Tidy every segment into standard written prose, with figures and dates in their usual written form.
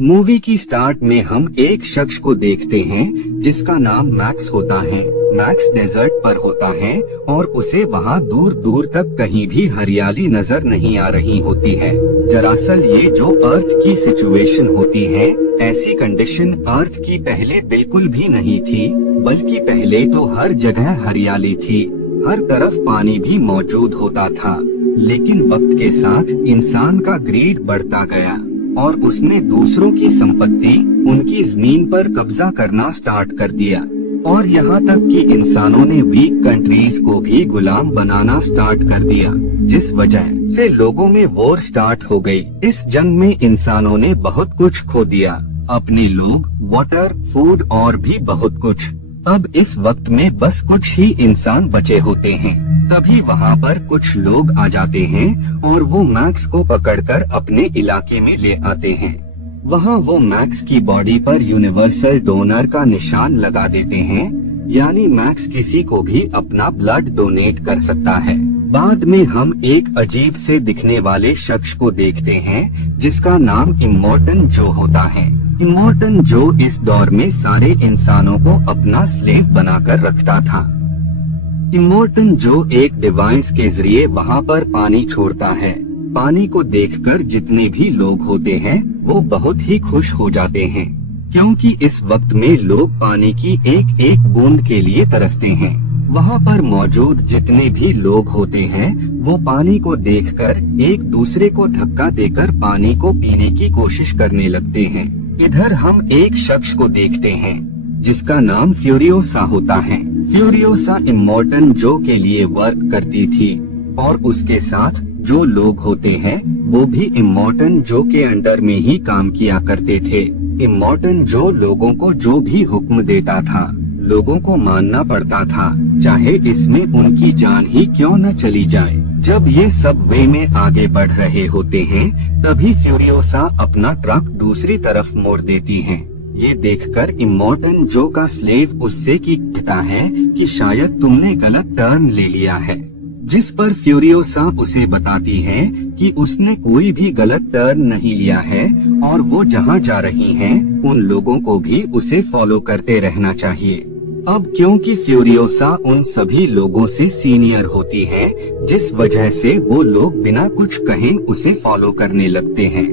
Movie की start में हम एक शख्स को देखते हैं जिसका नाम मैक्स होता है। मैक्स डेजर्ट पर होता है और उसे वहाँ दूर दूर तक कहीं भी हरियाली नजर नहीं आ रही होती है। दरअसल ये जो अर्थ की सिचुएशन होती है, ऐसी कंडीशन अर्थ की पहले बिल्कुल भी नहीं थी, बल्कि पहले तो हर जगह हरियाली थी, हर तरफ पानी भी मौजूद होता था। लेकिन वक्त के साथ इंसान का ग्रीड बढ़ता गया और उसने दूसरों की संपत्ति, उनकी जमीन पर कब्जा करना स्टार्ट कर दिया और यहाँ तक कि इंसानों ने वीक कंट्रीज को भी गुलाम बनाना स्टार्ट कर दिया, जिस वजह से लोगों में वॉर स्टार्ट हो गई। इस जंग में इंसानों ने बहुत कुछ खो दिया, अपने लोग, वाटर, फूड और भी बहुत कुछ। अब इस वक्त में बस कुछ ही इंसान बचे होते हैं। तभी वहाँ पर कुछ लोग आ जाते हैं और वो मैक्स को पकड़कर अपने इलाके में ले आते हैं। वहाँ वो मैक्स की बॉडी पर यूनिवर्सल डोनर का निशान लगा देते हैं, यानी मैक्स किसी को भी अपना ब्लड डोनेट कर सकता है। बाद में हम एक अजीब से दिखने वाले शख्स को देखते हैं जिसका नाम इमोर्टन जो होता है। इमोर्टन जो इस दौर में सारे इंसानों को अपना स्लेव बनाकर रखता था। इमोर्टन जो एक डिवाइस के जरिए वहाँ पर पानी छोड़ता है। पानी को देखकर जितने भी लोग होते हैं वो बहुत ही खुश हो जाते हैं, क्योंकि इस वक्त में लोग पानी की एक एक बूंद के लिए तरसते हैं। वहाँ पर मौजूद जितने भी लोग होते हैं वो पानी को देखकर एक दूसरे को धक्का देकर पानी को पीने की कोशिश करने लगते हैं। इधर हम एक शख्स को देखते हैं जिसका नाम फ्यूरियोसा होता है। फ्यूरियोसा इमोर्टन जो के लिए वर्क करती थी और उसके साथ जो लोग होते हैं वो भी इमोर्टन जो के अंडर में ही काम किया करते थे। इमोर्टन जो लोगों को जो भी हुक्म देता था, लोगों को मानना पड़ता था, चाहे इसमें उनकी जान ही क्यों न चली जाए। जब ये सब वे में आगे बढ़ रहे होते हैं, तभी फ्यूरियोसा अपना ट्रक दूसरी तरफ मोड़ देती है। ये देखकर इमोर्टन जो का स्लेव उससे कहता है कि शायद तुमने गलत टर्न ले लिया है, जिस पर फ्यूरियोसा उसे बताती है कि उसने कोई भी गलत टर्न नहीं लिया है और वो जहाँ जा रही हैं, उन लोगों को भी उसे फॉलो करते रहना चाहिए। अब क्योंकि फ्यूरियोसा उन सभी लोगों से सीनियर होती है, जिस वजह से वो लोग बिना कुछ कहे उसे फॉलो करने लगते हैं।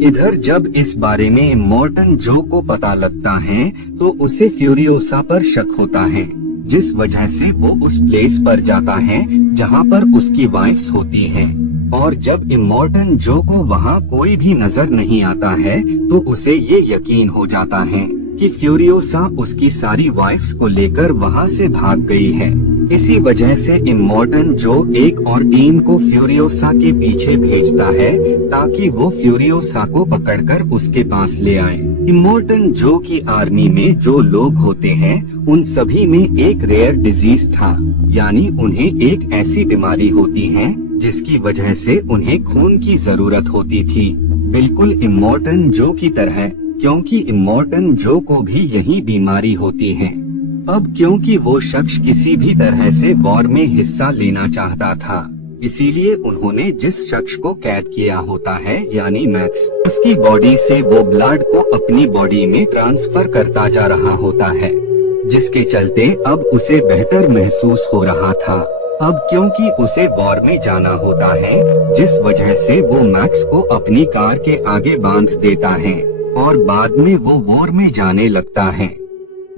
इधर जब इस बारे में इमोर्टन जो को पता लगता है तो उसे फ्यूरियोसा पर शक होता है, जिस वजह से वो उस प्लेस पर जाता है जहाँ पर उसकी वाइफ्स होती हैं। और जब इमोर्टन जो को वहाँ कोई भी नजर नहीं आता है तो उसे ये यकीन हो जाता है कि फ्यूरियोसा उसकी सारी वाइफ्स को लेकर वहाँ से भाग गई है। इसी वजह से इमोर्टन जो एक और टीम को फ्यूरियोसा के पीछे भेजता है ताकि वो फ्यूरियोसा को पकड़कर उसके पास ले आए। इमोर्टन जो की आर्मी में जो लोग होते हैं उन सभी में एक रेयर डिजीज था, यानी उन्हें एक ऐसी बीमारी होती है जिसकी वजह से उन्हें खून की जरूरत होती थी, बिल्कुल इमोर्टन जो की तरह, क्योंकि इमोर्टन जो को भी यही बीमारी होती है। अब क्योंकि वो शख्स किसी भी तरह से वॉर में हिस्सा लेना चाहता था, इसीलिए उन्होंने जिस शख्स को कैद किया होता है यानी मैक्स, उसकी बॉडी से वो ब्लड को अपनी बॉडी में ट्रांसफर करता जा रहा होता है, जिसके चलते अब उसे बेहतर महसूस हो रहा था। अब क्योंकि उसे वॉर में जाना होता है, जिस वजह से वो मैक्स को अपनी कार के आगे बांध देता है और बाद में वो वॉर में जाने लगता है।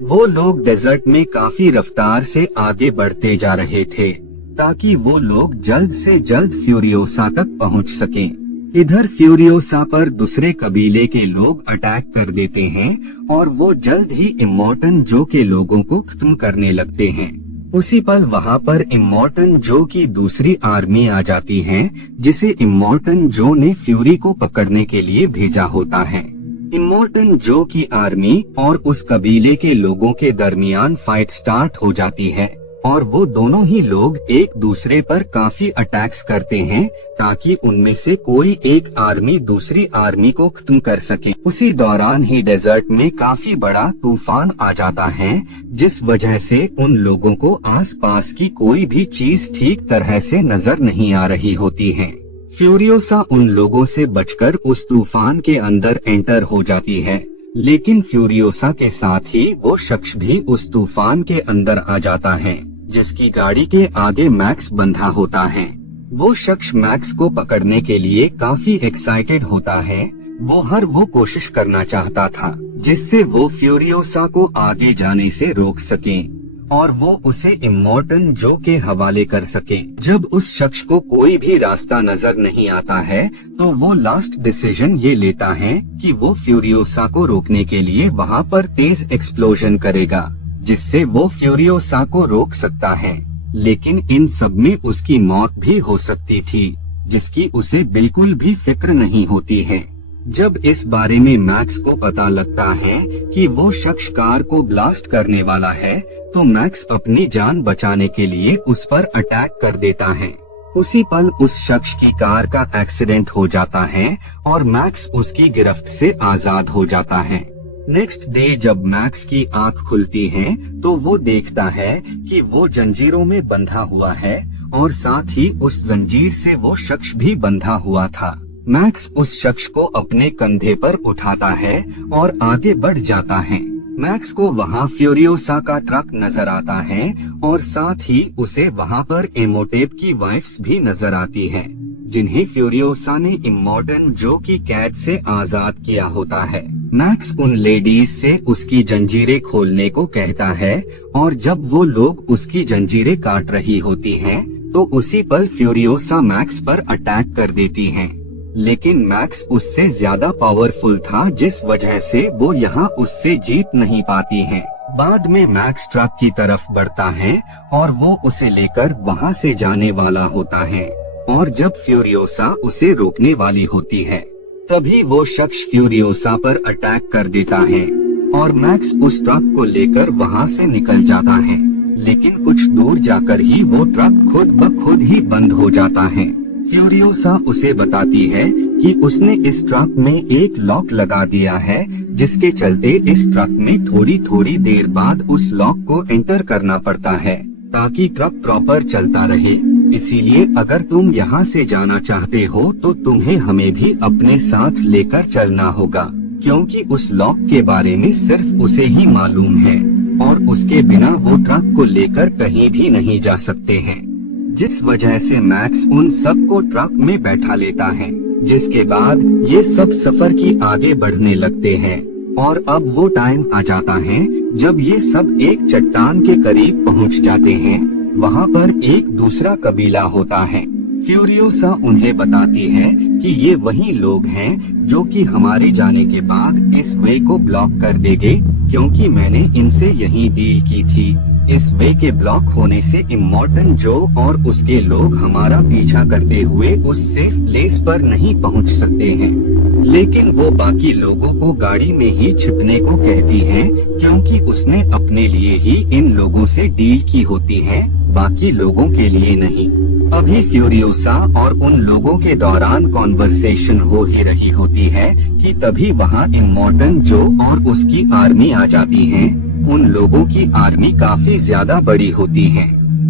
वो लोग डेजर्ट में काफी रफ्तार से आगे बढ़ते जा रहे थे ताकि वो लोग जल्द से जल्द फ्यूरियोसा तक पहुंच सकें। इधर फ्यूरियोसा पर दूसरे कबीले के लोग अटैक कर देते हैं और वो जल्द ही इमोर्टन जो के लोगों को खत्म करने लगते हैं। उसी पल वहाँ पर इमोर्टन जो की दूसरी आर्मी आ जाती है, जिसे इमोर्टन जो ने फ्यूरी को पकड़ने के लिए भेजा होता है। इमोर्टन जो की आर्मी और उस कबीले के लोगों के दरमियान फाइट स्टार्ट हो जाती है और वो दोनों ही लोग एक दूसरे पर काफी अटैक्स करते हैं ताकि उनमें से कोई एक आर्मी दूसरी आर्मी को खत्म कर सके। उसी दौरान ही डेजर्ट में काफी बड़ा तूफान आ जाता है, जिस वजह से उन लोगों को आसपास की कोई भी चीज ठीक तरह से नजर नहीं आ रही होती है। फ्यूरियोसा उन लोगों से बचकर उस तूफान के अंदर एंटर हो जाती है, लेकिन फ्यूरियोसा के साथ ही वो शख्स भी उस तूफान के अंदर आ जाता है जिसकी गाड़ी के आगे मैक्स बंधा होता है। वो शख्स मैक्स को पकड़ने के लिए काफी एक्साइटेड होता है। वो कोशिश करना चाहता था जिससे वो फ्यूरियोसा को आगे जाने से रोक सके और वो उसे इमोर्टन जो के हवाले कर सके। जब उस शख्स को कोई भी रास्ता नजर नहीं आता है तो वो लास्ट डिसीजन ये लेता है कि वो फ्यूरियोसा को रोकने के लिए वहाँ पर तेज एक्सप्लोजन करेगा जिससे वो फ्यूरियोसा को रोक सकता है। लेकिन इन सब में उसकी मौत भी हो सकती थी जिसकी उसे बिल्कुल भी फिक्र नहीं होती है। जब इस बारे में मैक्स को पता लगता है कि वो शख्स कार को ब्लास्ट करने वाला है तो मैक्स अपनी जान बचाने के लिए उस पर अटैक कर देता है। उसी पल उस शख्स की कार का एक्सीडेंट हो जाता है और मैक्स उसकी गिरफ्त से आजाद हो जाता है। नेक्स्ट डे जब मैक्स की आंख खुलती है तो वो देखता है कि वो जंजीरों में बंधा हुआ है और साथ ही उस जंजीर से वो शख्स भी बंधा हुआ था। मैक्स उस शख्स को अपने कंधे पर उठाता है और आगे बढ़ जाता है। मैक्स को वहाँ फ्यूरियोसा का ट्रक नजर आता है और साथ ही उसे वहाँ पर इमोटेप की वाइफ्स भी नजर आती हैं, जिन्हें फ्यूरियोसा ने इमोर्टन जो की कैद से आजाद किया होता है। मैक्स उन लेडीज से उसकी जंजीरें खोलने को कहता है और जब वो लोग उसकी जंजीरें काट रही होती हैं, तो उसी पल फ्यूरियोसा मैक्स पर अटैक कर देती है। लेकिन मैक्स उससे ज्यादा पावरफुल था जिस वजह से वो यहाँ उससे जीत नहीं पाती है। बाद में मैक्स ट्रक की तरफ बढ़ता है और वो उसे लेकर वहाँ से जाने वाला होता है और जब फ्यूरियोसा उसे रोकने वाली होती है तभी वो शख्स फ्यूरियोसा पर अटैक कर देता है और मैक्स उस ट्रक को लेकर वहाँ से निकल जाता है। लेकिन कुछ दूर जाकर ही वो ट्रक खुद ब खुद ही बंद हो जाता है। फ्यूरियोसा उसे बताती है कि उसने इस ट्रक में एक लॉक लगा दिया है जिसके चलते इस ट्रक में थोड़ी थोड़ी देर बाद उस लॉक को एंटर करना पड़ता है ताकि ट्रक प्रॉपर चलता रहे। इसीलिए अगर तुम यहाँ से जाना चाहते हो तो तुम्हें हमें भी अपने साथ लेकर चलना होगा, क्योंकि उस लॉक के बारे में सिर्फ उसे ही मालूम है और उसके बिना वो ट्रक को लेकर कहीं भी नहीं जा सकते हैं। जिस वजह से मैक्स उन सब को ट्रक में बैठा लेता है, जिसके बाद ये सब सफर की आगे बढ़ने लगते हैं और अब वो टाइम आ जाता है जब ये सब एक चट्टान के करीब पहुंच जाते हैं। वहाँ पर एक दूसरा कबीला होता है। फ्यूरियोसा उन्हें बताती है कि ये वही लोग हैं जो कि हमारे जाने के बाद इस वे को ब्लॉक कर देंगे, क्योंकि मैंने इनसे यही डील की थी। इस वे के ब्लॉक होने से इमोर्टन जो और उसके लोग हमारा पीछा करते हुए उस सेफ प्लेस पर नहीं पहुंच सकते हैं। लेकिन वो बाकी लोगों को गाड़ी में ही छिपने को कहती है, क्योंकि उसने अपने लिए ही इन लोगों से डील की होती है, बाकी लोगों के लिए नहीं। अभी फ्यूरियोसा और उन लोगों के दौरान कॉन्वर्सेशन हो ही रही होती है कि तभी वहाँ इमोर्टन जो और उसकी आर्मी आ जाती है। उन लोगों की आर्मी काफी ज्यादा बड़ी होती है।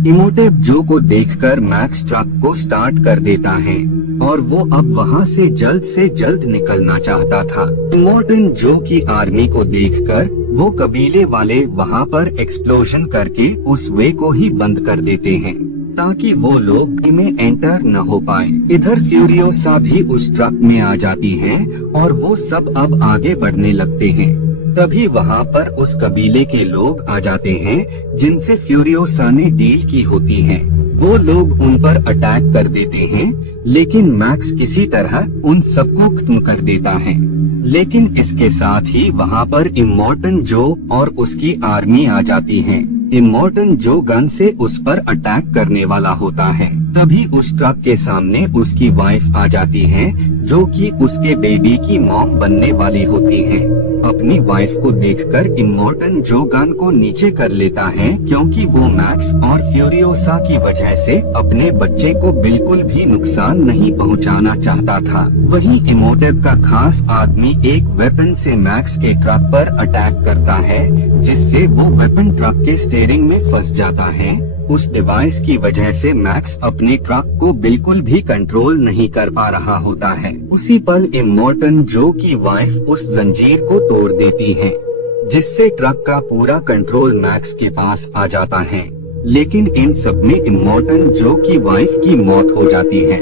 इमोटेप जो को देखकर मैक्स ट्रक को स्टार्ट कर देता है और वो अब वहाँ से जल्द निकलना चाहता था। इमोर्टन जो की आर्मी को देखकर वो कबीले वाले वहाँ पर एक्सप्लोजन करके उस वे को ही बंद कर देते हैं ताकि वो लोग में एंटर न हो पाए। इधर फ्यूरियोसा भी उस ट्रक में आ जाती है और वो सब अब आगे बढ़ने लगते हैं। तभी वहाँ पर उस कबीले के लोग आ जाते हैं जिनसे फ्यूरियोसा ने डील की होती है। वो लोग उन पर अटैक कर देते हैं, लेकिन मैक्स किसी तरह उन सबको खत्म कर देता है। लेकिन इसके साथ ही वहाँ पर इमोर्टन जो और उसकी आर्मी आ जाती है। इमोर्टन जो गन से उस पर अटैक करने वाला होता है। तभी उस ट्रक के सामने उसकी वाइफ आ जाती है जो कि उसके बेबी की मॉम बनने वाली होती है। अपनी वाइफ को देखकर इमोर्टन जो गन को नीचे कर लेता है, क्योंकि वो मैक्स और फ्यूरियोसा की वजह से अपने बच्चे को बिल्कुल भी नुकसान नहीं पहुंचाना चाहता था। वहीं इमोर्टन का खास आदमी एक वेपन से मैक्स के ट्रक पर अटैक करता है, जिससे वो वेपन ट्रक के स्टीयरिंग में फंस जाता है। उस डिवाइस की वजह से मैक्स अपने ट्रक को बिल्कुल भी कंट्रोल नहीं कर पा रहा होता है। उसी पल इमोर्टन जो की वाइफ उस जंजीर को तोड़ देती है, जिससे ट्रक का पूरा कंट्रोल मैक्स के पास आ जाता है। लेकिन इन सब में इमोर्टन जो की वाइफ की मौत हो जाती है।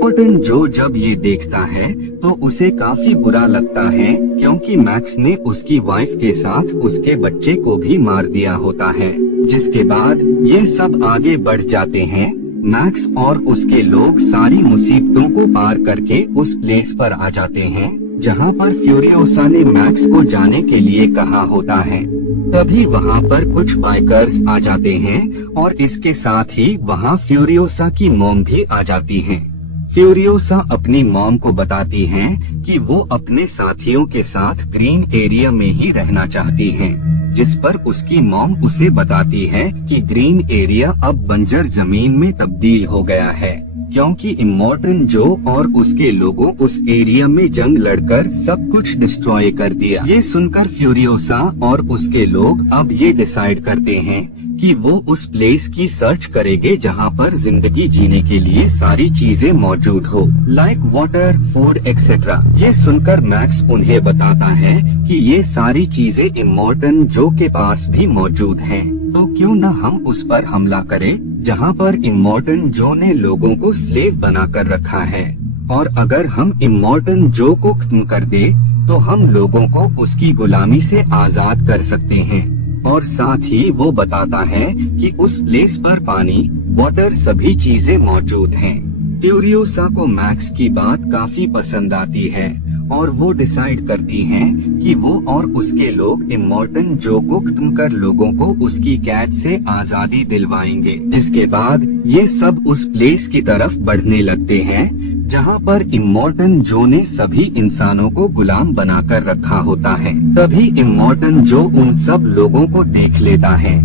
इमोर्टन जो जब ये देखता है तो उसे काफी बुरा लगता है, क्योंकि मैक्स ने उसकी वाइफ के साथ उसके बच्चे को भी मार दिया होता है। जिसके बाद ये सब आगे बढ़ जाते हैं। मैक्स और उसके लोग सारी मुसीबतों को पार करके उस प्लेस पर आ जाते हैं, जहाँ पर फ्यूरियोसा ने मैक्स को जाने के लिए कहा होता है। तभी वहाँ पर कुछ बाइकर्स आ जाते हैं और इसके साथ ही वहाँ फ्यूरियोसा की मॉम भी आ जाती है। फ्यूरियोसा अपनी मॉम को बताती हैं कि वो अपने साथियों के साथ ग्रीन एरिया में ही रहना चाहती हैं, जिस पर उसकी मॉम उसे बताती है कि ग्रीन एरिया अब बंजर जमीन में तब्दील हो गया है, क्योंकि इमोर्टन जो और उसके लोगों उस एरिया में जंग लड़कर सब कुछ डिस्ट्रॉय कर दिया। ये सुनकर फ्यूरियोसा और उसके लोग अब ये डिसाइड करते हैं कि वो उस प्लेस की सर्च करेंगे जहाँ पर जिंदगी जीने के लिए सारी चीजें मौजूद हो, लाइक वाटर, फूड एक्सेट्रा। ये सुनकर मैक्स उन्हें बताता है कि ये सारी चीजें इमोर्टन जो के पास भी मौजूद हैं, तो क्यों न हम उस पर हमला करें जहाँ पर इमोर्टन जो ने लोगों को स्लेव बना कर रखा है। और अगर हम इमोर्टन जो को खत्म कर दे तो हम लोगों को उसकी गुलामी से आजाद कर सकते हैं। और साथ ही वो बताता है कि उस प्लेस पर पानी, वाटर सभी चीजें मौजूद हैं। फ्यूरियोसा को मैक्स की बात काफी पसंद आती है और वो डिसाइड करती हैं कि वो और उसके लोग इमोर्टन जो को खत्म कर लोगों को उसकी कैद से आजादी दिलवाएंगे। जिसके बाद ये सब उस प्लेस की तरफ बढ़ने लगते हैं जहाँ पर इमोर्टन जो ने सभी इंसानों को गुलाम बनाकर रखा होता है। तभी इमोर्टन जो उन सब लोगों को देख लेता है,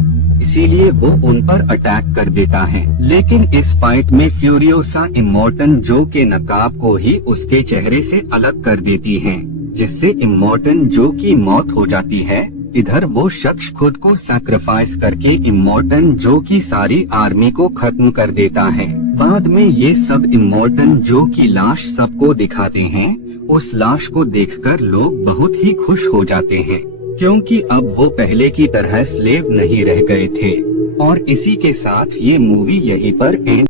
इसीलिए वो उन पर अटैक कर देता है। लेकिन इस फाइट में फ्यूरियोसा इमोर्टन जो के नकाब को ही उसके चेहरे से अलग कर देती है, जिससे इमोर्टन जो की मौत हो जाती है। इधर वो शख्स खुद को सैक्रिफाइस करके इमोर्टन जो की सारी आर्मी को खत्म कर देता है। बाद में ये सब इमोर्टन जो की लाश सबको दिखाते हैं। उस लाश को देखकर लोग बहुत ही खुश हो जाते हैं, क्योंकि अब वो पहले की तरह स्लेव नहीं रह गए थे। और इसी के साथ ये मूवी यहीं पर एंड